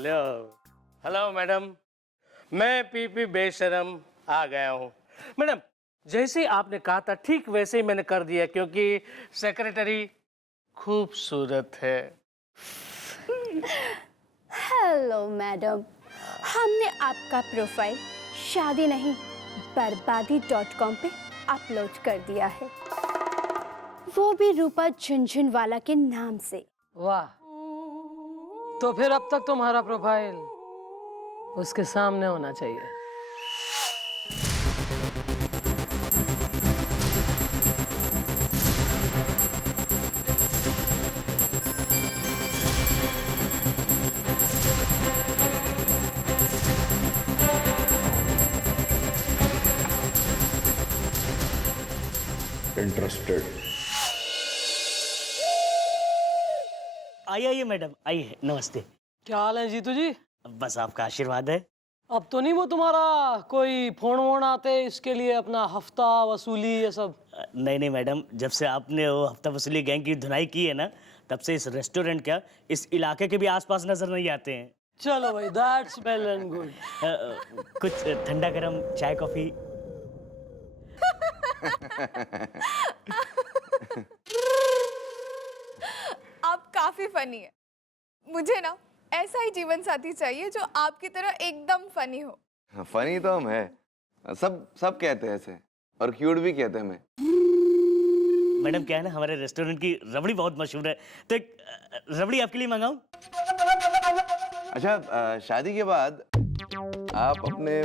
Hello hello madam, मैं पीपी बेशरम आ गया हूँ। मैडम, जैसे ही आपने कहा था ठीक वैसे ही मैंने कर दिया, क्योंकि सेक्रेटरी खूबसूरत है। हेलो मैडम, हमने आपका प्रोफाइल शादी नहीं बर्बादी.com पे अपलोड कर दिया है, वो भी रूपा झुनझुनवाला के नाम से। वाह, तो फिर अब तक तुम्हारा प्रोफाइल उसके सामने होना चाहिए। इंटरेस्टेड? आइए आइए मैडम, आइए, नमस्ते। क्या हाल है जीतू जी? बस आपका आशीर्वाद है। अब तो नहीं वो तुम्हारा कोई फोन वोन आते इसके लिए अपना हफ्ता वसूली ये सब? नहीं नहीं मैडम, जब से आपने वो हफ्ता वसूली गैंग की धुनाई की है ना, तब से इस रेस्टोरेंट क्या इस इलाके के भी आसपास नजर नहीं आते हैं। चलो भाई, दैट्स वेल एंड गुड। कुछ ठंडा गरम चाय कॉफी? आप काफी फनी है। मुझे ना ऐसा ही जीवन साथी चाहिए जो आपकी तरह एकदम फनी हो। फनी तो हम है, सब सब कहते हैं ऐसे, और क्यूट भी कहते हैं हमें। मैडम क्या है ना, हमारे रेस्टोरेंट की रबड़ी बहुत मशहूर है, तो एक रबड़ी आपके लिए मंगाऊं? अच्छा, शादी के बाद आप अपने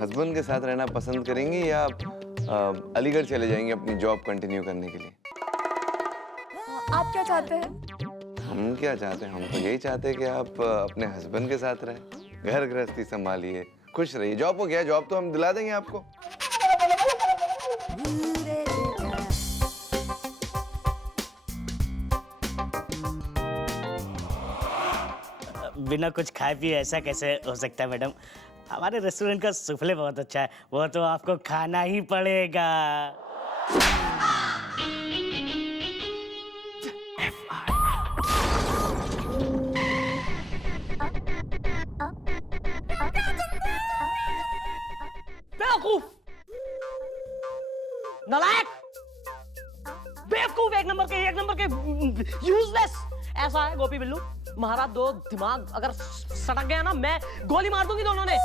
हस्बैंड के साथ रहना पसंद करेंगी या अलीगढ़ चले जाएंगे अपनी जॉब कंटिन्यू करने के लिए? आप क्या चाहते हैं? हम क्या चाहते हैं, हम तो यही चाहते हैं कि आप अपने हस्बैंड के साथ रहें, घर गृहस्थी संभालिए, खुश रहिए। जॉब को क्या है, जॉब तो हम दिला देंगे आपको। बिना कुछ खाए पिए ऐसा कैसे हो सकता है मैडम? हमारे रेस्टोरेंट का सूफले बहुत अच्छा है, वो तो आपको खाना ही पड़ेगा। बेवकूफ, नालायक, बेवकूफ, एक नंबर के यूजलेस। ऐसा है गोपी बिल्लू, महाराज दो दिमाग अगर सटक गया ना, मैं गोली मार दूंगी दोनों ने।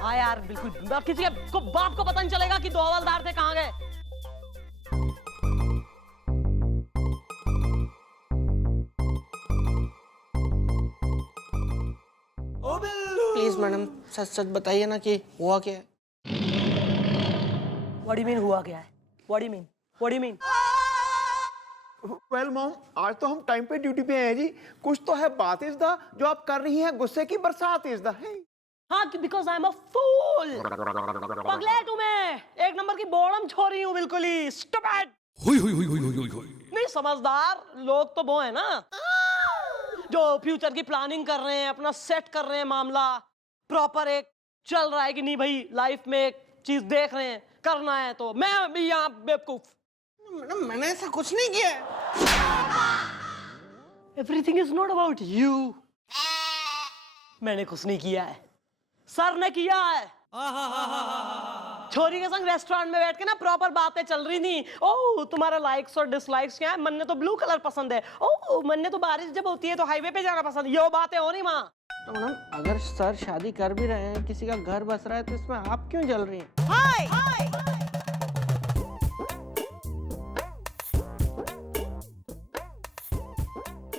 हाँ यार, बिल्कुल किसी को बाप को पता नहीं चलेगा कि दो हवलदार थे कहाँ गए। प्लीज मैडम, सच सच बताइए ना कि हुआ क्या है। What do you mean हुआ क्या है? What do you mean? What do you mean? Well mom, आज तो हम टाइम पे ड्यूटी पे हैं जी। कुछ तो है बात इस दा जो आप कर रही हैं, गुस्से की बरसात इस दा है। हाँ, because I'm a fool। पगले तुम्हें, एक नंबर की बोड़म छोरी हूँ बिल्कुल ही। Stupid। नहीं, समझदार लोग तो वो है ना जो फ्यूचर की प्लानिंग कर रहे हैं, अपना सेट कर रहे हैं मामला, प्रॉपर एक चल रहा है कि नहीं भाई, लाइफ में एक चीज देख रहे हैं, करना है। तो मैं भी यहाँ बेवकूफ। मैडम, मैंने ऐसा कुछ नहीं किया है। Everything is not about you। मैंने कुछ नहीं किया है, सर ने किया है। छोरी के संग रेस्टोरेंट में बैठ के ना प्रॉपर बातें चल रही थी। ओह, तुम्हारा लाइक्स और डिसलाइक्स क्या है? मन ने तो ब्लू कलर पसंद है। ओह, मन ने तो बारिश जब होती है तो हाईवे पे जाना पसंद है। ये बातें हो रही माँ। तो मैडम, अगर सर शादी कर भी रहे हैं, किसी का घर बस रहा है, तो इसमें आप क्यों जल रही हैं? हाय,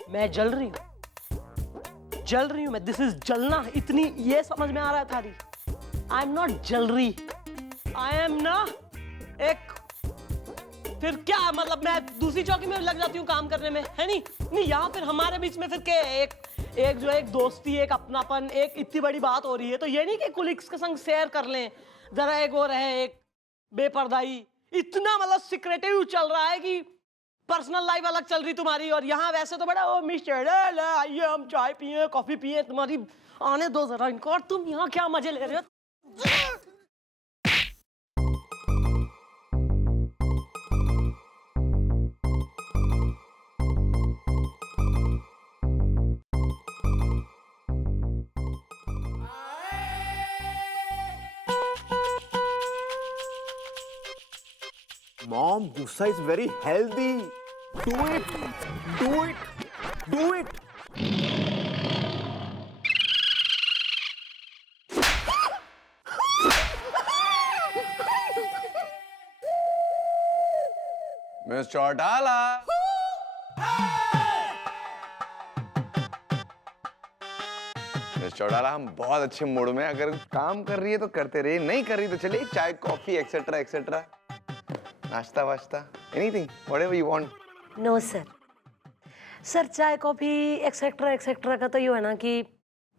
मैं जल रही हूँ मैं। दिस इज जलना, इतनी ये समझ में आ रहा है थारी। आई एम नॉट जल रही, आई एम ना एक, फिर क्या मतलब, मैं दूसरी चौकी में लग जाती हूँ काम करने में, है नहीं यहाँ फिर हमारे बीच में फिर क्या एक जो एक दोस्ती, एक अपनापन, एक इतनी बड़ी बात हो रही है, तो ये नहीं कि कुलीग्स के संग शेयर कर लें जरा, एक वो रहे, एक बेपर्दाई। इतना मतलब सिक्रेटिव चल रहा है कि पर्सनल लाइफ अलग चल रही तुम्हारी, और यहाँ वैसे तो बड़ा ओ मिस्टर आइए हम चाय पिए कॉफी पिए, तुम्हारी आने दो जरा इनको, और तुम यहाँ क्या मजे ले रहे हो? मॉम गुस्सा is very healthy. Do it, do it, do it. Miss Chautala, miss Chautala, हम बहुत अच्छे मूड में, अगर काम कर रही है तो करते रहिए, नहीं कर रही तो चलिए चाय कॉफी एक्सेट्रा एक्सेट्रा, नाश्ता वाश्ता, anything whatever you want. No sir, sir चाय कॉफी एक्सेट्रा एक्सेट्रा का तो ये है ना कि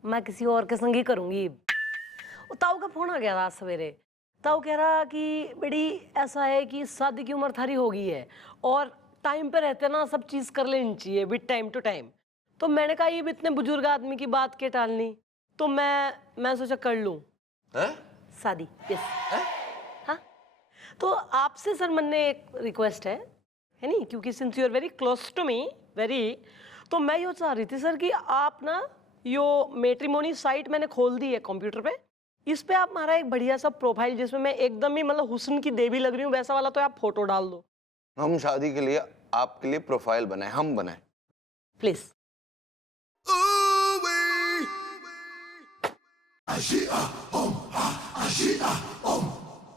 मैं किसी और के संग ही करूंगी। ताऊ का फोन आ गया था सवेरे। ताऊ कह रहा कि बेटी ऐसा है कि शादी की उम्र थारी हो गई है और टाइम पे रहते ना सब चीज़ कर लेनी चाहिए विद टाइम टू टाइम। तो मैंने कहा ये भी इतने बुजुर्ग आदमी की बात के टालनी, तो मैं सोचा कर लूँ शादी। यस, हाँ। तो आपसे सर मन ने एक रिक्वेस्ट है नहीं, क्योंकि since you are very close to me very, तो मैं ये चाह रही थी सर कि आप ना यो मैट्रिमोनी साइट मैंने खोल दी है कंप्यूटर पे, इस पे आप हमारा एक बढ़िया सा प्रोफाइल जिसमें मैं एकदम ही मतलब हुस्न की देवी लग रही हूँ वैसा वाला, तो आप फोटो डाल दो। हम शादी के लिए आपके लिए प्रोफाइल बनाए, हम बनाए प्लीज।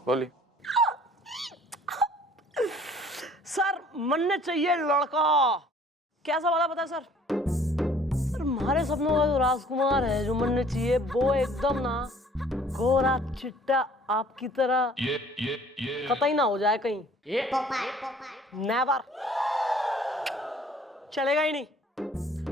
बोलिए। सर मन ने चाहिए लड़का, कैसा वाला पता है सर? सर हमारे सपनों का जो राजकुमार है जो मन ने चाहिए, वो एकदम ना गोरा चिट्टा आपकी तरह कतई ना हो जाए कहीं, नेवर, चलेगा ही नहीं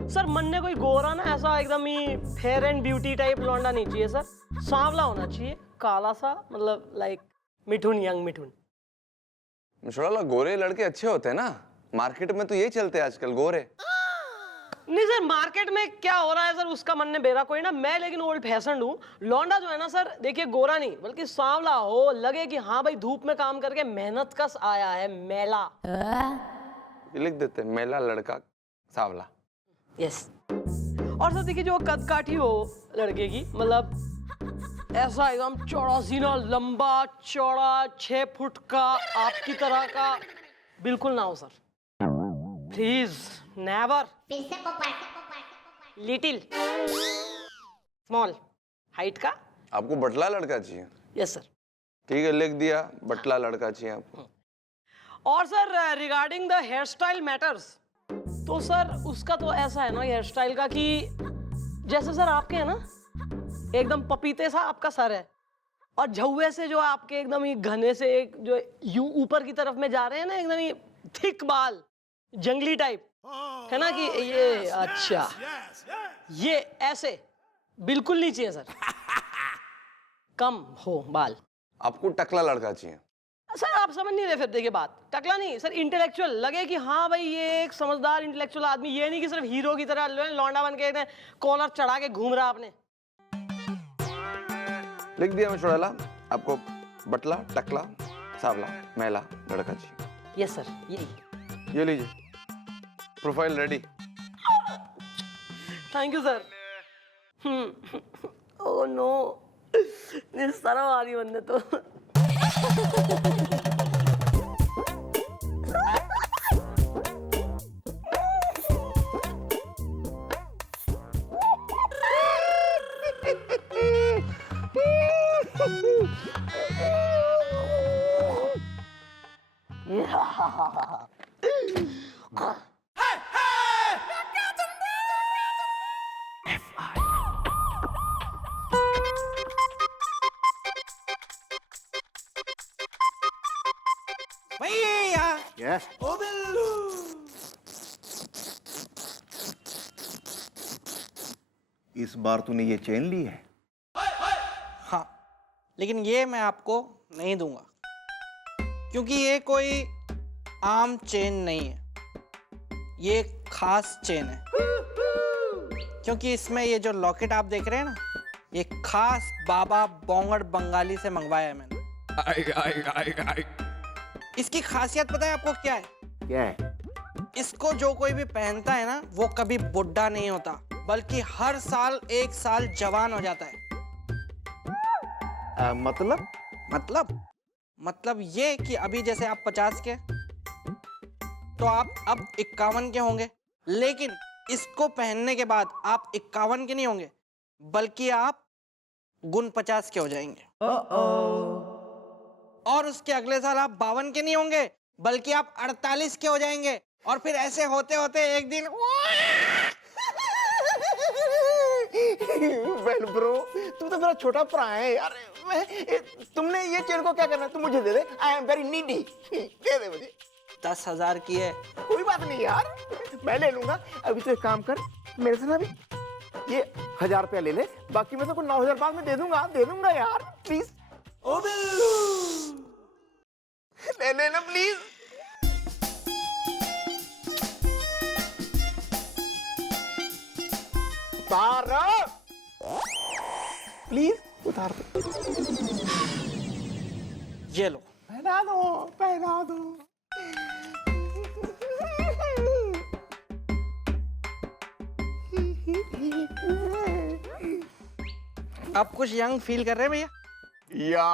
सर। मन ने कोई गोरा ना ऐसा एकदम ही फेयर एंड ब्यूटी टाइप लौंडा नहीं चाहिए सर, सांवला होना चाहिए, काला सा, मतलब लाइक मिठुन, यंग मिठुन। मिशोला, गोरे लड़के अच्छे होते हैं ना, मार्केट में तो यही चलते हैं आजकल, गोरे। नहीं सर, मार्केट में क्या हो रहा है सर उसका मन ने बेरा कोई ना, मैं लेकिन ओल्ड फैशन हूँ। लौंडा जो है ना सर, देखिए गोरा नहीं बल्कि सांवला हो, लगे कि हाँ भाई धूप में काम करके मेहनत कस आया है, मैला। लिख देते हैं, मेला लड़का सांवला। यस। और सर देखिए जो कद काठी हो लड़के की, मतलब ऐसा एकदम चौड़ा सीना, लंबा चौड़ा 6 फुट का आपकी तरह का बिल्कुल ना हो sir, please, never. Little small height का। आपको बटला लड़का चाहिए? Yes sir. ठीक है, लिख दिया, बटला लड़का चाहिए आपको। और sir regarding the hair style matters, तो सर उसका तो ऐसा है ना हेयर स्टाइल का कि जैसे सर आपके है ना एकदम पपीते सा आपका सर है, और झुए से जो आपके एकदम ही घने से एक जो यूं ऊपर की तरफ में जा रहे हैं ना, एकदम ही थिक बाल, जंगली टाइप है ना, कि ये अच्छा ये ऐसे बिल्कुल नहीं चाहिए सर, कम हो बाल। आपको टकला लड़का चाहिए? सर आप समझ नहीं रहे फिर, देखिए बात टकला नहीं सर, इंटेलेक्चुअल लगे कि हाँ भाई ये एक समझदार इंटेलेक्चुअल आदमी, ये नहीं कि सिर्फ हीरो की तरह लौंडा बन के कॉलर चढ़ा के घूम रहा आपने। लिख दिया मिशोला, आपको बटला, टकला, सांवला, मैला लड़का चाहिए। यस सर, यही। ये लीजिए, profile ready. Thank you sir. Oh no, इस तरह आ रही बनने तो। Yes. इस बार तूने ये चेन ली है? हाँ, लेकिन ये मैं आपको नहीं दूंगा क्योंकि ये कोई आम चेन नहीं है, ये एक खास चेन है। क्योंकि इसमें ये जो लॉकेट आप देख रहे हैं ना, ये खास बाबा बोंगड़ बंगाली से मंगवाया है मैंने। इसकी खासियत पता है आपको क्या है? क्या है? इसको जो कोई भी पहनता है ना, वो कभी बुढ़ा नहीं होता, बल्कि हर साल 1 साल जवान हो जाता है। मतलब? मतलब मतलब ये कि अभी जैसे आप 50 के, तो आप अब 51 के होंगे, लेकिन इसको पहनने के बाद आप 51 के नहीं होंगे, बल्कि आप गुण 50 के हो जाएंगे। और उसके अगले साल आप 52 के नहीं होंगे, बल्कि आप 48 के हो जाएंगे। और फिर ऐसे होते होते एक दिन वेल ब्रो, तू तो मेरा छोटा भरा है यार। तुमने ये चेन को क्या करना है? तुम मुझे दे दे, आई एम वेरी नीडी। दे दे मुझे। 10,000 की है। कोई बात नहीं यार, मैं ले लूंगा। अभी तो एक काम कर, मेरे से ना भी ये 1000 रुपया ले ले, बाकी मैं तो 9,000 बाद में दे दूंगा यार, प्लीज। ओ ले लेना प्लीज। उतार प्लीज, उतार दो। ये लो। पहना दो, पहना दो। आप कुछ यंग फील कर रहे हैं भैया? या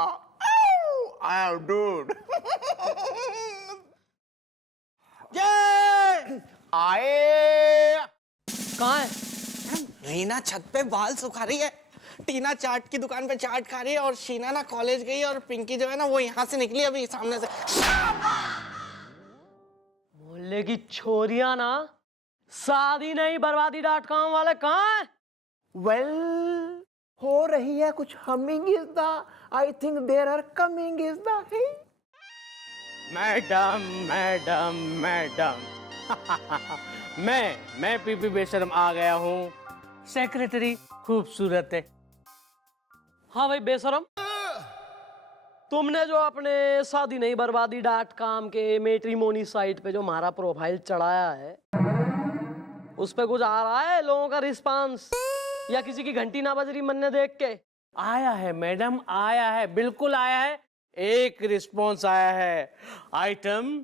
आई एम डूड। आए कहाँ है? रीना छत पे बाल सुखा रही है, टीना चाट की दुकान पे चाट खा रही है, और शीना ना कॉलेज गई, और पिंकी जो है ना वो यहाँ से निकली अभी सामने से। मोहल्ले की छोरियां ना शादी नहीं बर्बादी.com वाले कहाँ है? वेल, हो रही है कुछ humming is the, I think there are coming is the. Madam madam madam मैं पीपी बेशरम आ गया हूँ। सेक्रेटरी खूबसूरत है। हाँ भाई बेशरम, तुमने जो अपने शादी नहीं बर्बादी.com के मैट्रिमोनी साइट पे जो हमारा प्रोफाइल चढ़ाया है, उस पे कुछ आ रहा है लोगों का रिस्पांस, या किसी की घंटी ना बज रही मन ने देख के? आया है मैडम, आया है, बिल्कुल आया है। एक रिस्पॉन्स आया है। Item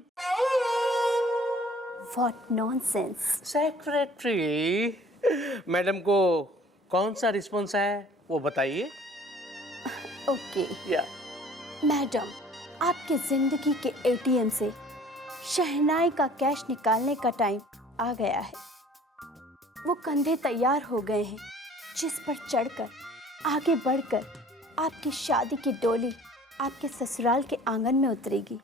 what nonsense. Secretary, madam को कौन सा रिस्पॉन्स है वो बताइए। ओके या मैडम, आपके जिंदगी के एटीएम से शहनाई का कैश निकालने का टाइम आ गया है। वो कंधे तैयार हो गए हैं, जिस पर चढ़कर आगे बढ़कर आपकी शादी की डोली आपके ससुराल के आंगन में उतरेगी।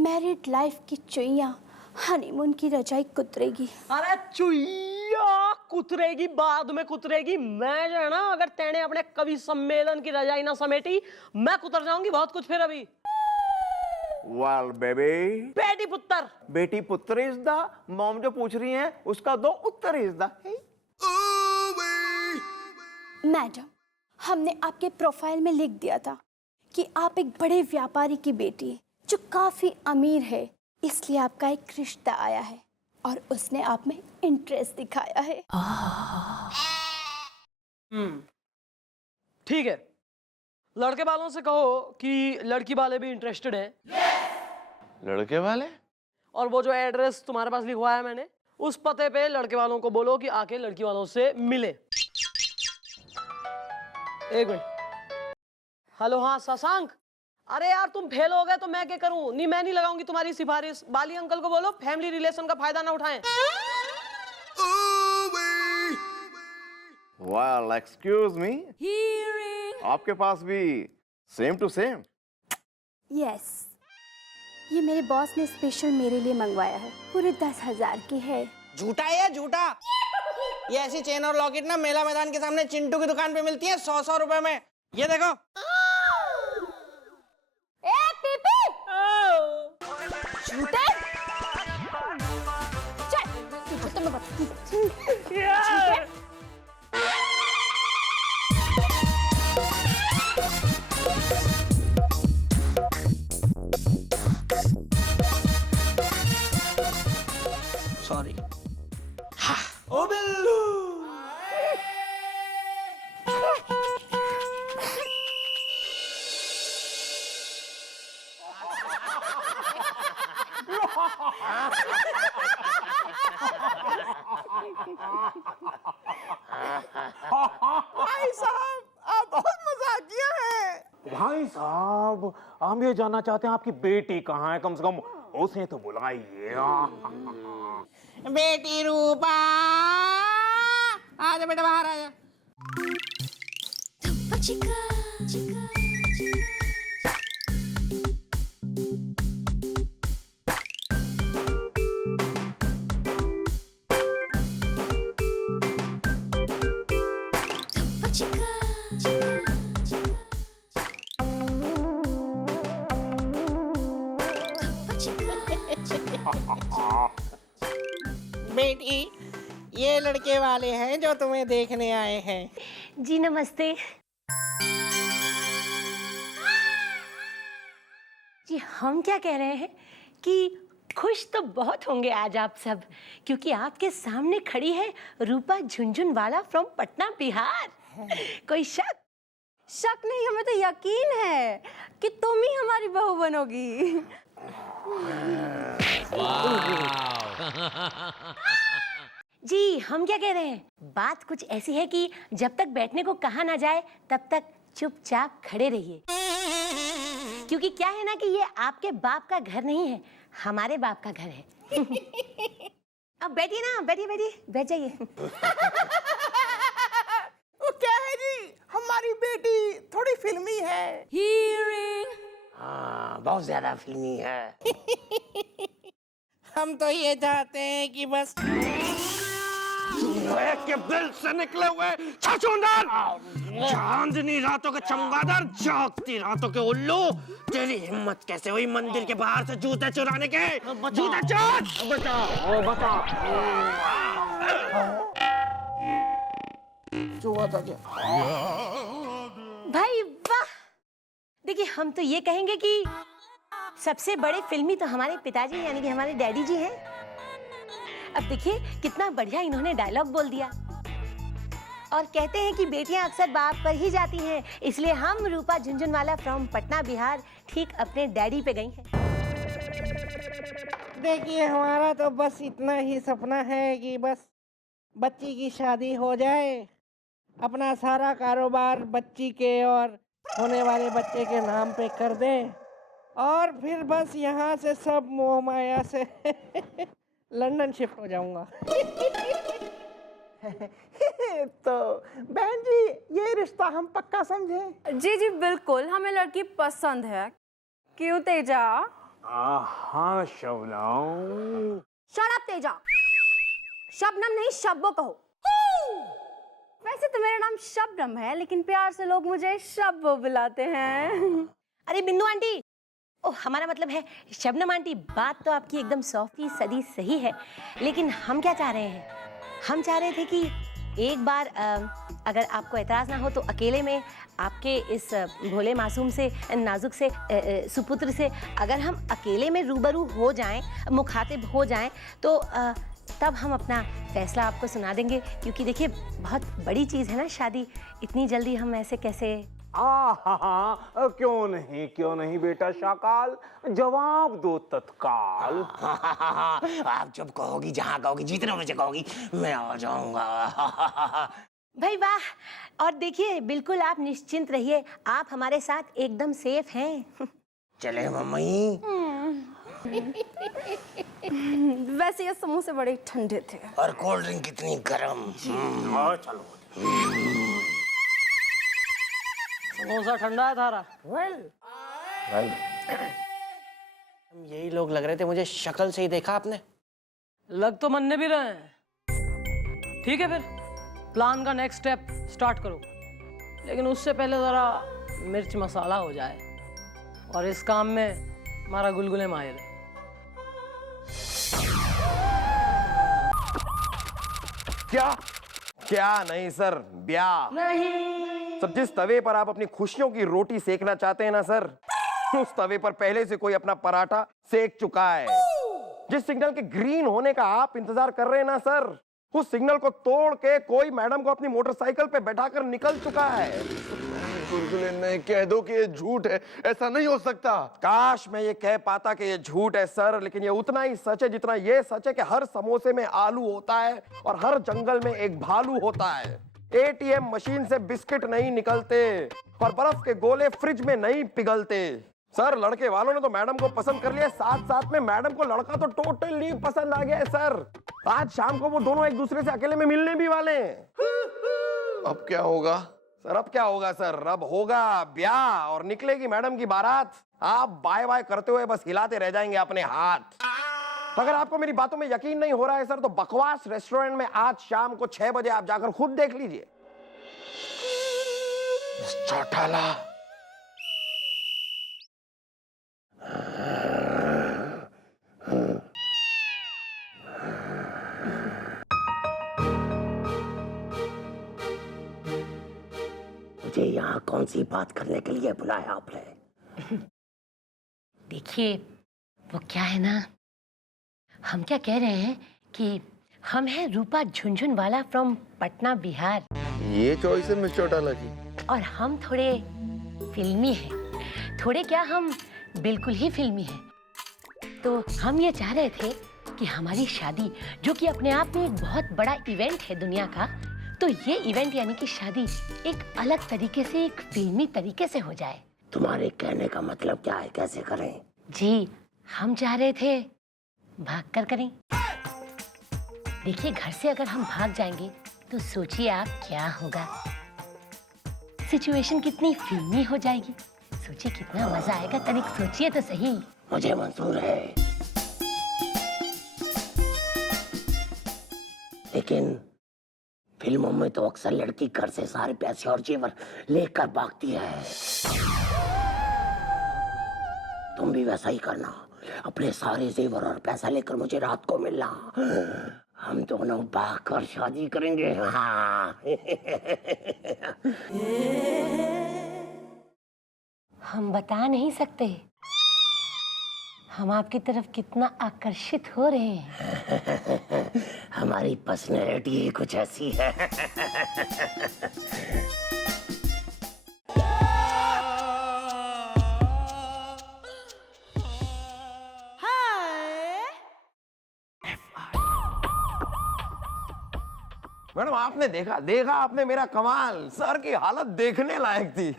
मैरिड लाइफ की चुइयां हनीमून की रजाई कुतरेगी। अरे चुईया कुतरेगी, बाद में कुतरेगी। मैं जो है ना, अगर तेने अपने कवि सम्मेलन की रजाई ना समेटी, मैं कुतर जाऊंगी बहुत कुछ फिर अभी। वेल बेबी, बेटी पुत्र, बेटी पुत्र इज द, मॉम जो पूछ रही हैं उसका दो उत्तर इज द। मैडम, हमने आपके प्रोफाइल में लिख दिया था कि आप एक बड़े व्यापारी की बेटी हैं जो काफी अमीर है, इसलिए आपका एक रिश्ता आया है और उसने आप में इंटरेस्ट दिखाया है। ठीक है, लड़के वालों से कहो कि लड़की वाले भी इंटरेस्टेड हैं। लड़के वाले? और वो जो एड्रेस तुम्हारे पास लिखवाया मैंने, उस पते पे लड़के वालों को बोलो कि आके लड़की वालों से मिले। एक मिनट। हेलो, हाँ शशांक। अरे यार तुम फेल हो गए तो मैं क्या करूं? नहीं, मैं नहीं लगाऊंगी तुम्हारी सिफारिश। बाली अंकल को बोलो फैमिली रिलेशन का फायदा ना उठाएं। वेल एक्सक्यूज मी, आपके पास भी सेम टू सेम? यस, ये मेरे बॉस ने स्पेशल मेरे लिए मंगवाया है, पूरे 10,000 की है। झूठा है, झूठा। ये ऐसी चेन और लॉकेट ना मेला मैदान के सामने चिंटू की दुकान पे मिलती है 100-100 रुपए में। ये देखो। ए पीपी, झूठे। चल, तुझे तो मैं बताती हूँ। सॉरी। ओ बिल्लू। भाई साहब हम ये जानना चाहते हैं आपकी बेटी कहाँ है, कम से कम उसे तो बुलाइए। बेटी रूपा, आजा बेटा बाहर आजा। बेटी, ये लड़के वाले हैं जो तुम्हें देखने आए हैं। जी नमस्ते। जी हम क्या कह रहे हैं कि खुश तो बहुत होंगे आज आप सब, क्योंकि आपके सामने खड़ी है रूपा झुनझुनवाला फ्रॉम पटना बिहार। कोई शक? शक नहीं, हमें तो यकीन है कि तुम ही हमारी बहू बनोगी। जी हम क्या कह रहे हैं, बात कुछ ऐसी है कि जब तक बैठने को कहा ना जाए तब तक चुपचाप खड़े रहिए, क्योंकि क्या है ना कि ये आपके बाप का घर नहीं है, हमारे बाप का घर है। अब बैठिए ना, बैठिए बैठिए, बैठ जाइए। वो क्या है जी, हमारी बेटी थोड़ी फिल्मी है। हाँ, बहुत ज्यादा फिल्मी है। हम तो ये चाहते हैं कि बस के दिल से निकले हुए छछूंदर, चांदनी रातों के चमगादड़, जागती रातों के उल्लू, तेरी हिम्मत कैसे हुई मंदिर के बाहर से जूते चुराने के? जूते चोर! बता। चुआ था क्या? भाई वाह! देखिए हम तो ये कहेंगे कि सबसे बड़े फिल्मी तो हमारे पिताजी यानी कि हमारे डैडी जी हैं। अब देखिए कितना बढ़िया इन्होंने डायलॉग बोल दिया, और कहते हैं कि बेटियां अक्सर बाप पर ही जाती हैं, इसलिए हम रूपा झुनझुनवाला फ्रॉम पटना बिहार ठीक अपने डैडी पे गई हैं। देखिए हमारा तो बस इतना ही सपना है कि बस बच्ची की शादी हो जाए, अपना सारा कारोबार बच्ची के और होने वाले बच्चे के नाम पे कर दें, और फिर बस यहाँ से सब मोह माया से लंदन शिफ्ट हो जाऊंगा। तो बहन जी ये रिश्ता हम पक्का समझे? जी जी बिल्कुल, हमें लड़की पसंद है। क्यों तेजा? हाँ शबनम। Shut up Teja. शबनम नहीं शब्बो कहो। वैसे तो मेरा नाम शबनम है, लेकिन प्यार से लोग मुझे शब्बो बुलाते हैं। अरे बिंदु आंटी, ओह हमारा मतलब है शबनम आंटी, बात तो आपकी एकदम 100% सही है, लेकिन हम क्या चाह रहे हैं, हम चाह रहे थे कि एक बार अगर आपको एतराज़ ना हो तो अकेले में आपके इस भोले मासूम से, नाजुक से, सुपुत्र से अगर हम अकेले में रूबरू हो जाएं, मुखातिब हो जाएं, तो तब हम अपना फैसला आपको सुना देंगे, क्योंकि देखिए बहुत बड़ी चीज़ है ना शादी, इतनी जल्दी हम ऐसे कैसे। हाँ, क्यों नहीं बेटा शाकाल, जवाब दो तत्काल। आप जब कहोगी, जहाँ कहोगी, जितने बजे कहोगी, मैं आ जाऊंगा। भाई वाह! और देखिए बिल्कुल आप निश्चिंत रहिए, आप हमारे साथ एकदम सेफ हैं। चले मम्मी। वैसे ये समोसे बड़े ठंडे थे और कोल्ड ड्रिंक कितनी गर्म। चलो। समोसा ठंडा है थारा। यही लोग लग रहे थे मुझे, शक्ल से ही देखा आपने। लग तो मनने भी रहे हैं। ठीक है फिर प्लान का नेक्स्ट स्टेप स्टार्ट करो, लेकिन उससे पहले जरा मिर्च मसाला हो जाए, और इस काम में हमारा गुलगुले माहिर है। क्या नहीं सर, ब्याह नहीं। सब जिस तवे पर आप अपनी खुशियों की रोटी सेकना चाहते हैं ना सर, उस तवे पर पहले से कोई अपना पराठा सेक चुका है। जिस सिग्नल के ग्रीन होने का आप इंतजार कर रहे हैं ना सर, उस सिग्नल को तोड़ के कोई मैडम को अपनी मोटरसाइकिल पे बैठाकर निकल चुका है। नहीं, कह दो कि ये झूठ है, ऐसा नहीं हो सकता। काश मैं ये कह पाता कि ये झूठ है सर, लेकिन ये उतना ही सच है जितना ये सच है कि हर समोसे में आलू होता है और हर जंगल में एक भालू होता है। एटीएम मशीन से बिस्किट नहीं निकलते और बर्फ के गोले फ्रिज में नहीं पिघलते। सर लड़के वालों ने तो मैडम को पसंद कर लिया, साथ साथ में मैडम को लड़का तो टोटली पसंद आ गया है सर। आज शाम को वो दोनों एक दूसरे से अकेले में मिलने भी वाले हैं। अब क्या होगा? सर अब क्या होगा सर, अब होगा ब्याह और निकलेगी मैडम की बारात। आप बाय बाय करते हुए बस हिलाते रह जाएंगे अपने हाथ। अगर आपको मेरी बातों में यकीन नहीं हो रहा है सर, तो बकवास रेस्टोरेंट में आज शाम को 6 बजे आप जाकर खुद देख लीजिए। चौटाला मुझे यहाँ कौन सी बात करने के लिए बुलाया आपने? देखिए वो क्या है ना, हम क्या कह रहे हैं कि हम हैं रूपा झुनझुनवाला फ्रॉम पटना बिहार, ये चॉइस है मिस चौटाला की। और हम थोड़े फिल्मी हैं। थोड़े क्या, हम बिल्कुल ही फिल्मी हैं। तो हम ये चाह रहे थे कि हमारी शादी, जो कि अपने आप में एक बहुत बड़ा इवेंट है दुनिया का, तो ये इवेंट यानी कि शादी एक अलग तरीके से, एक फिल्मी तरीके से हो जाए। तुम्हारे कहने का मतलब क्या है, कैसे करें? जी हम चाह रहे थे भाग कर करें। देखिए घर से अगर हम भाग जाएंगे तो सोचिए आप क्या होगा। सिचुएशन कितनी फिल्मी हो जाएगी, सोचिए कितना मजा आएगा। तनिक सोचिए तो सही। मुझे मंजूर है, लेकिन फिल्मों में तो अक्सर लड़की घर से सारे पैसे और जेवर लेकर भागती है। तुम भी वैसा ही करना, अपने सारे जेवर और पैसा लेकर मुझे रात को मिलना। हम दोनों भाग कर शादी करेंगे। हाँ। हम बता नहीं सकते हम आपकी तरफ कितना आकर्षित हो रहे हैं। हमारी पर्सनैलिटी ही कुछ ऐसी है। मैडम आपने देखा आपने मेरा कमाल। सर की हालत देखने लायक थी।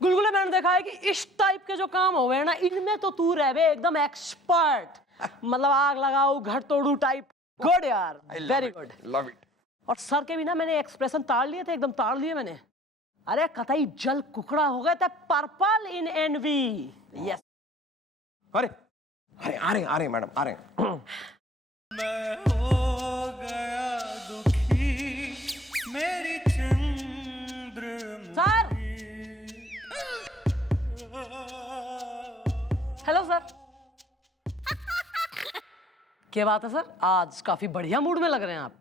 गुलगुले मैंने देखा है कि इस टाइप के जो काम हो गए ना, इनमें तो तू रहे एकदम एक्सपर्ट। मतलब आग लगाओ घर तोड़ू टाइप। गुड यार, वेरी गुड, लव इट। और सर के भी ना मैंने एक्सप्रेशन ताड़ लिए थे, एकदम ताड़ लिए मैंने। अरे कतई जल कुकड़ा हो गए थे, पर्पल इन एनवी। यस। अरे अरे आ रहे मैडम आ रहे। Sir, hello sir. क्या बात है सर, आज काफी बढ़िया मूड में लग रहे हैं आप।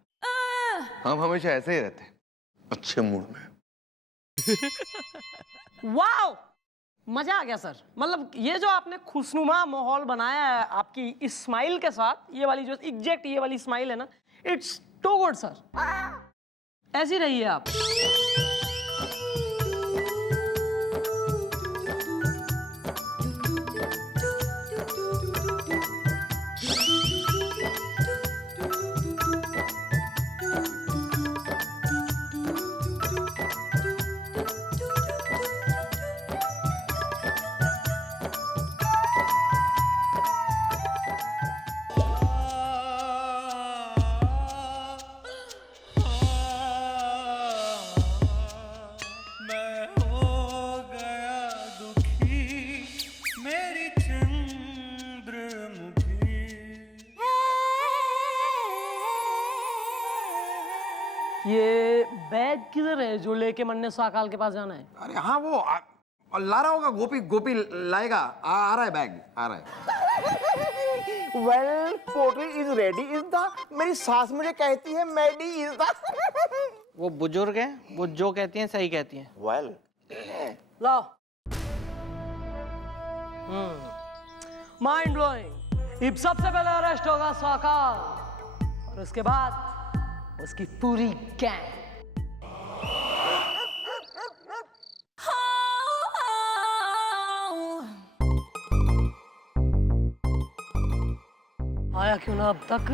हम हमेशा ऐसे ही रहते हैं, अच्छे मूड में। वाओ, मजा आ गया सर। मतलब ये जो आपने खुशनुमा माहौल बनाया है आपकी इस स्माइल के साथ, ये वाली जो एग्जैक्ट ये वाली स्माइल है ना, इट्स टू गुड सर। ऐसी रहिए आप। ये बैग किधर है जो लेके मन्ने साकाल के पास जाना है? अरे हाँ वो ला रहा होगा, गोपी लाएगा। आ रहा है बैग, आ रहा है। वेल पोटली इज रेडी इज द, मेरी सास मुझे कहती है मैडी इज द। वो बुजुर्ग है, वो जो कहती हैं सही कहती हैं। वेल लाओ। Mind blowing. अब सबसे पहले अरेस्ट होगा साकाल और उसके बाद उसकी पूरी गैंग। आया क्यों ना अब तक?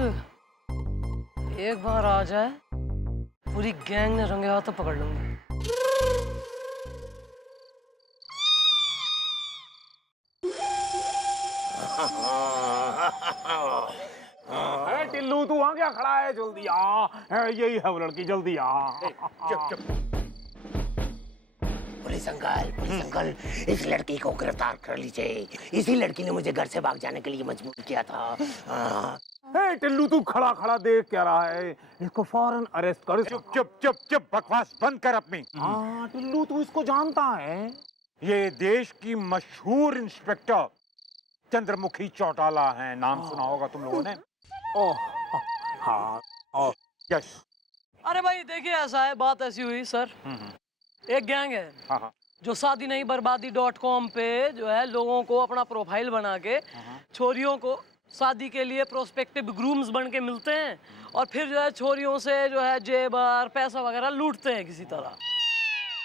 एक बार आ जाए पूरी गैंग ने रंगे हाथों पकड़ लूंगी। टिल्लू तू वहाँ क्या खड़ा है? जल्दी आ, यही है वो लड़की, जल्दी आ। चुप चुप। पुलिस अंकल, इस लड़की को गिरफ्तार कर लीजिए। इसी लड़की ने मुझे घर से भाग जाने के लिए मजबूर किया था। टिल्लू तू खड़ा खड़ा देख क्या रहा है? इसको फौरन अरेस्ट कर। चुप चुप चुप चुप, बकवास बंद कर अपनी। हाँ टिल्लू तू इसको जानता है? ये देश की मशहूर इंस्पेक्टर चंद्रमुखी चौटाला है, नाम सुना होगा तुम लोगों ने। ओह हाँ, ओह यस। अरे भाई देखिए, ऐसा है, बात ऐसी हुई सर, एक गैंग है हाँ। जो शादी नहीं बर्बादी.com पे जो है लोगों को अपना प्रोफाइल बना के छोरियों को शादी के लिए प्रोस्पेक्टिव ग्रूम्स बन के मिलते हैं और फिर जो है छोरियों से जो है जेवर पैसा वगैरह लूटते हैं किसी तरह।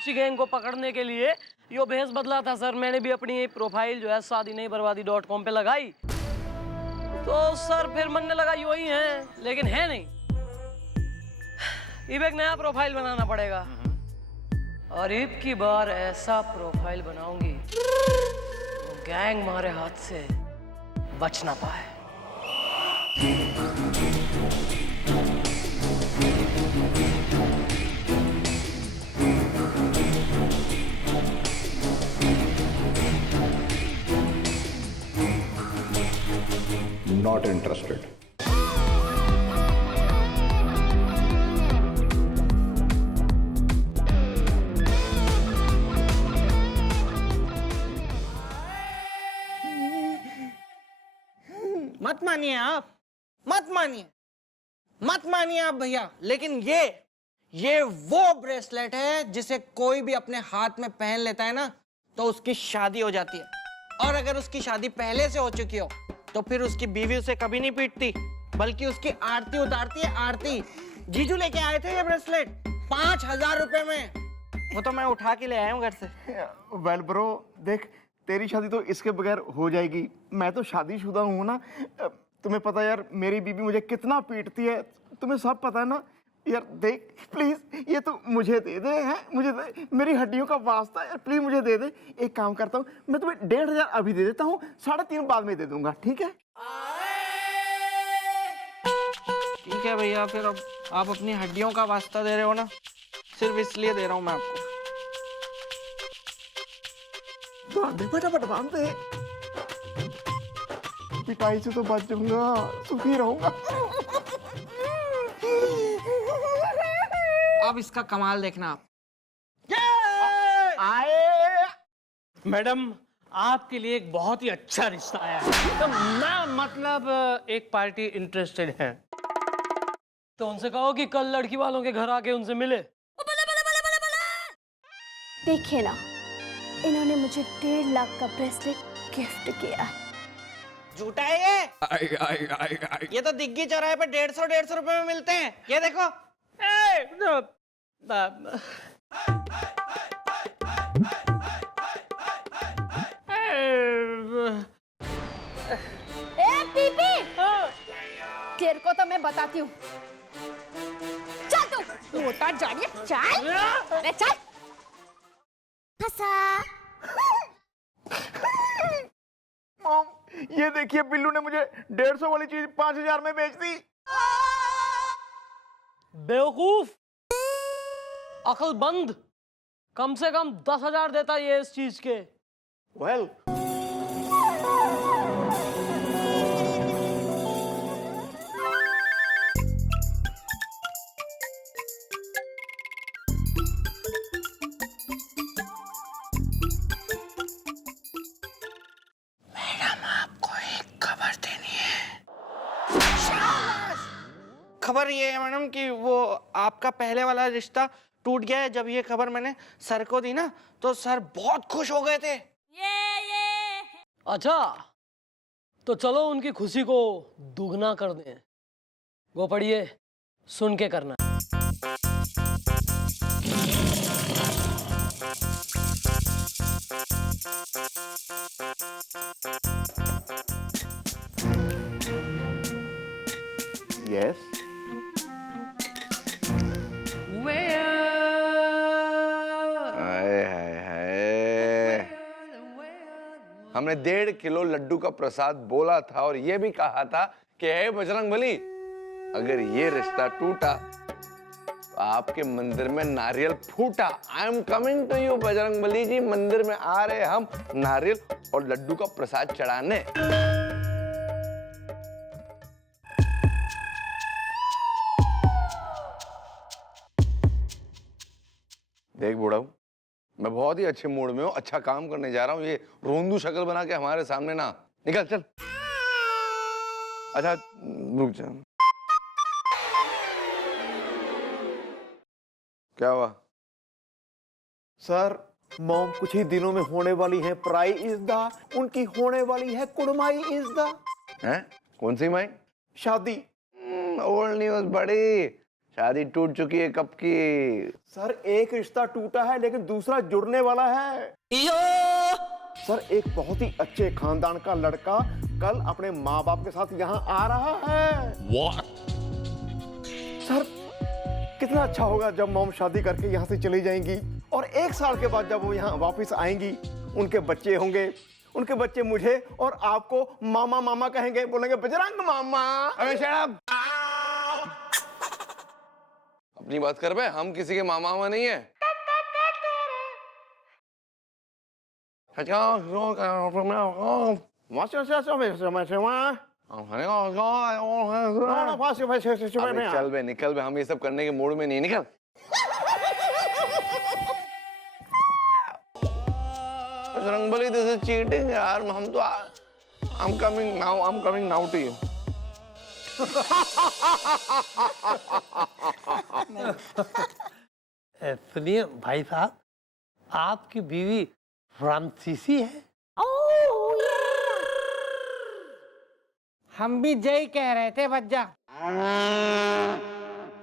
उसी गैंग को पकड़ने के लिए यो भेष बदला था सर। मैंने भी अपनी प्रोफाइल जो है शादी नहीं बर्बादी.com पे लगाई, तो सर फिर मनने लगा यो ही है, लेकिन है नहीं। अब एक नया प्रोफाइल बनाना पड़ेगा और अब की बार ऐसा प्रोफाइल बनाऊंगी वो गैंग हमारे हाथ से बच ना पाए। Not interested. मत मानिए आप, मत मानिए आप भैया, लेकिन ये वो ब्रेसलेट है जिसे कोई भी अपने हाथ में पहन लेता है ना तो उसकी शादी हो जाती है। और अगर उसकी शादी पहले से हो चुकी हो तो फिर उसकी बीवी उसे कभी नहीं पीटती, बल्कि उसकी आरती उतारती है, आरती। जीजू लेके आए थे ये ब्रेसलेट 5000 रुपए में, वो तो मैं उठा के ले आया हूँ घर से। वेल ब्रो, देख तेरी शादी तो इसके बगैर हो जाएगी। मैं तो शादीशुदा हूँ ना। तुम्हें पता है यार मेरी बीबी मुझे कितना पीटती है, तुम्हें सब पता है ना यार। देख प्लीज ये तो मुझे दे दे, हैं मुझे दे, मेरी हड्डियों का वास्ता यार, प्लीज मुझे दे दे। एक काम करता हूँ, मैं तुम्हें 1500 अभी दे देता हूँ, 3.5 बाद में दे दूंगा, ठीक है? ठीक है भैया, फिर अब आप अपनी हड्डियों का वास्ता दे रहे हो ना, सिर्फ इसलिए दे रहा हूँ मैं आपको। बांध दे फटाफट, बांध दे। पिटाई से तो बच जाऊंगा, सुखी रहूंगा। अब इसका कमाल देखना आप। आए मैडम, आपके लिए एक बहुत ही अच्छा रिश्ता आया है। तो मैं मतलब एक पार्टी इंटरेस्टेड है। तो उनसे कहो कि कल लड़की वालों के घर आके उनसे मिले। देखिए ना, इन्होंने मुझे 1.5 लाख का ब्रेसलेट गिफ्ट किया है। झूठा है ये। ये तो दिग्गी चौराहे पे 150 रुपए में मिलते हैं, ये देखो। ए पीपी, तेरे को तो मैं बताती हूँ। चल तू मोटा जानिए, चल, अरे चल। फंसा। मॉम, ये देखिए बिल्लू ने मुझे 150 वाली चीज 5000 में बेच दी। बेवकूफ, अक्लमंद, कम से कम 10,000 देता ये इस चीज के। वेल खबर ये है मैडम कि वो आपका पहले वाला रिश्ता टूट गया है। जब ये खबर मैंने सर को दी ना तो सर बहुत खुश हो गए थे। अच्छा, तो चलो उनकी खुशी को दुगना कर दें। वो पढ़िए, सुन के करना। यस। हमने 1.5 किलो लड्डू का प्रसाद बोला था और ये भी कहा था कि हे बजरंगबली, अगर ये रिश्ता टूटा तो आपके मंदिर में नारियल फूटा। I am coming to you Bajrangbali ji, मंदिर में आ रहे हम नारियल और लड्डू का प्रसाद चढ़ाने। देख बुढ़ाऊ, मैं बहुत ही अच्छे मूड में हूँ, अच्छा काम करने जा रहा हूँ। ये रोंदू शक्ल बना के हमारे सामने ना निकल, चल। अच्छा रुक जा, क्या हुआ? सर, मॉम कुछ ही दिनों में होने वाली है प्राई इज द, उनकी होने वाली है कुड़माई इज द। हैं? कौन सी माई? शादी। ओल्ड न्यूज बड़ी, शादी टूट चुकी है कब की। सर, एक रिश्ता टूटा है लेकिन दूसरा जुड़ने वाला है। सर, एक बहुत ही अच्छे खानदान का लड़का कल अपने माँ बाप के साथ यहाँ आ रहा है। सर, कितना अच्छा होगा जब मॉम शादी करके यहाँ से चली जाएंगी और 1 साल के बाद जब वो यहाँ वापस आएंगी, उनके बच्चे होंगे, उनके बच्चे मुझे और आपको मामा मामा कहेंगे, बोलेंगे बजरंग मामा। अबे शट अप! अपनी बात कर बे, हम किसी के मामा मामा नहीं है। चल बे, निकल बे, हम ये सब करने के मूड में नहीं। निकल। बजरंगबली, दिस इज चीटिंग यार। हम तो I'm coming now to you. सुनिए भाई साहब, आपकी बीवी फ्रांसीसी है? हम भी जय कह रहे थे बच्चा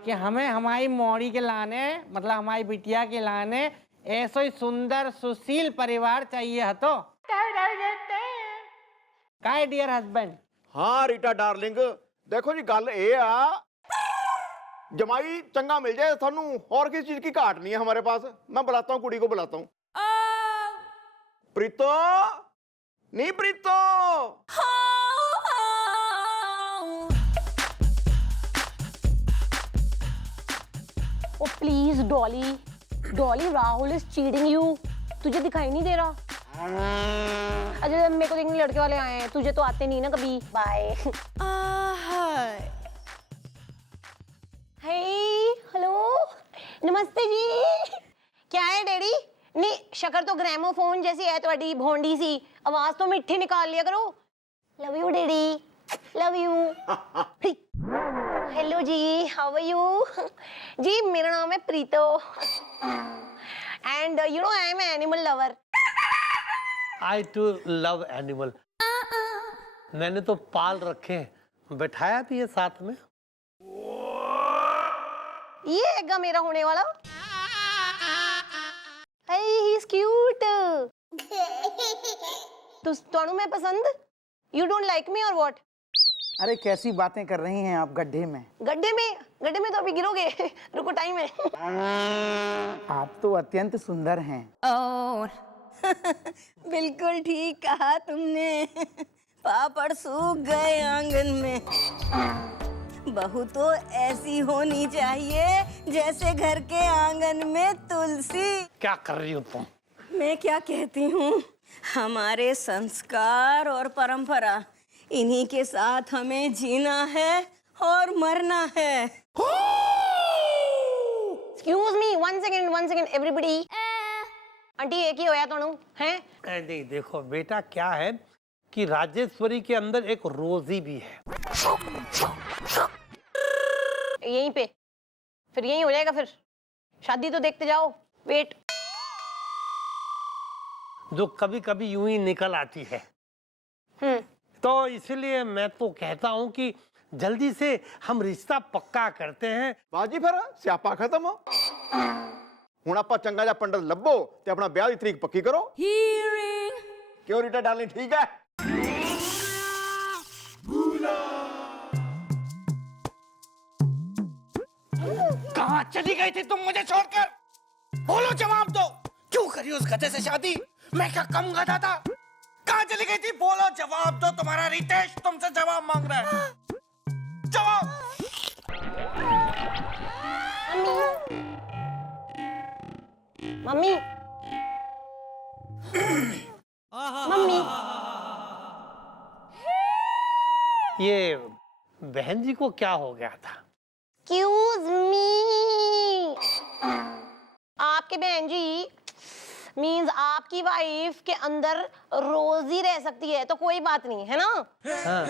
कि हमें हमारी मौड़ी के लाने, मतलब हमारी बिटिया के लाने ऐसा ही सुंदर सुशील परिवार चाहिए है। तो काय डियर हस्बैंड? हाँ रीटा डार्लिंग, देखो जी गल ये आ, जमाई चंगा मिल जाए थानू, और किसी चीज की घाट नहीं है हमारे पास। मैं बुलाता हूँ, कुड़ी को बुलाता हूँ। प्रीतो, नहीं Preeto. Oh please Dolly, Dolly, Rahul is cheating you. तुझे दिखाई नहीं दे रहा? अच्छा, मेरे को देखने लड़के वाले आए हैं, तुझे तो आते नहीं ना कभी। बाय। हेलो, नमस्ते जी। क्या है डैडी? नहीं, शक्कर तो ग्रामोफोन जैसी है तुम्हारी भोंडी सी, आवाज तो मिठी निकाल लिया करो। Love you daddy, love you. Hello ji, how are you? जी मेरा नाम है Preeto and you know I am animal lover. I too love animal. मैंने तो पाल रखे हैं, बैठाया भी है साथ में। ये है मेरा होने वाला। Hey, he's cute. तो मैं पसंद? You don't like me or what? अरे कैसी बातें कर रही हैं आप गड्ढे में? गड्ढे में तो अभी गिरोगे। रुको, टाइम है। आप तो अत्यंत सुंदर हैं। और बिल्कुल ठीक कहा तुमने। पापड़ सूख गए आंगन में। बहू तो ऐसी होनी चाहिए जैसे घर के आंगन में तुलसी। क्या कर रही हो तुम? मैं क्या कहती हूँ, हमारे संस्कार और परंपरा, इन्हीं के साथ हमें जीना है और मरना है। Excuse me, one second, everybody. Aunty एक ही होया तोनू हैं? नहीं, देखो बेटा, क्या है कि राजेश्वरी के अंदर एक रोजी भी है। यहीं पे फिर यहीं हो जाएगा। फिर शादी तो देखते जाओ, वेट। जो कभी कभी यूं ही निकल आती है। तो इसलिए मैं तो कहता हूं कि जल्दी से हम रिश्ता पक्का करते हैं। बाजी फिर स्यापा खत्म हो। हुण आपां चंगा जिहा पंडित लभो ते अपना ब्याह दी तरीक पक्की करो। क्यों रीटा डार्लिंग, ठीक है? कहाँ चली गई थी तुम मुझे छोड़कर? बोलो, जवाब दो। क्यों करी उस गधे से शादी? मैं क्या कम गधा था? कहाँ चली गई थी? बोलो, जवाब दो। तुम्हारा रितेश तुमसे जवाब मांग रहा है। जवाब। मम्मी मम्मी ये बहन जी को क्या हो गया था? एक्सक्यूज मी, आपके बहन जी मीन्स आपकी वाइफ के अंदर रोज ही रह सकती है तो कोई बात नहीं है ना। हाँ।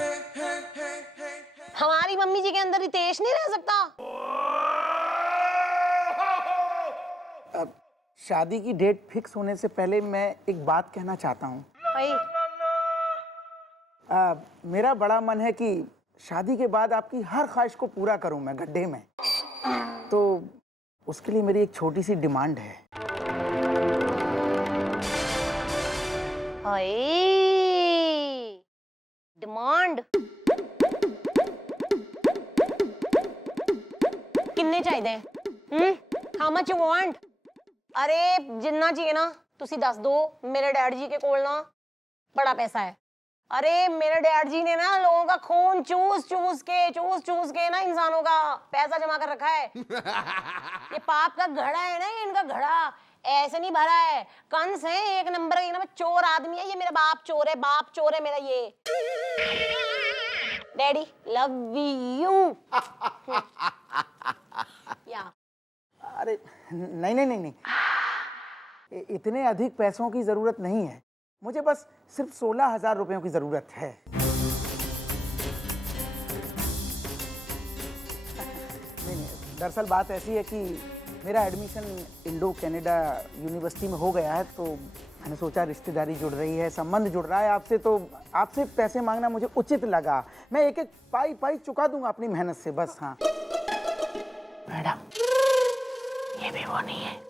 हमारी मम्मी जी के अंदर रितेश नहीं रह सकता। अब शादी की डेट फिक्स होने से पहले मैं एक बात कहना चाहता हूँ। भाई मेरा बड़ा मन है कि शादी के बाद आपकी हर ख्वाहिश को पूरा करूं मैं गड्ढे में। तो उसके लिए मेरी एक छोटी सी डिमांड है। हाय डिमांड किन्ने चाहिए? How much you want? अरे जिन्ना चाहिए ना तुसी दस दो। मेरे डैड जी के कोल ना बड़ा पैसा है। अरे मेरे डैड जी ने ना लोगों का खून चूस चूस के ना इंसानों का पैसा जमा कर रखा है। ये पाप का घड़ा है ना, ये इनका घड़ा ऐसे नहीं भरा है। कंस है एक नंबर का, चोर आदमी है ये। मेरा बाप चोर है मेरा ये। Daddy love you. या अरे नहीं, इतने अधिक पैसों की जरूरत नहीं है। मुझे बस सिर्फ 16,000 रुपयों की जरूरत है। नहीं, दरअसल बात ऐसी है कि मेरा एडमिशन इंडो कनाडा यूनिवर्सिटी में हो गया है, तो मैंने सोचा रिश्तेदारी जुड़ रही है, संबंध जुड़ रहा है आपसे, तो आपसे पैसे मांगना मुझे उचित लगा। मैं एक एक पाई चुका दूंगा अपनी मेहनत से, बस। हाँ मैडम ये भी वो नहीं है।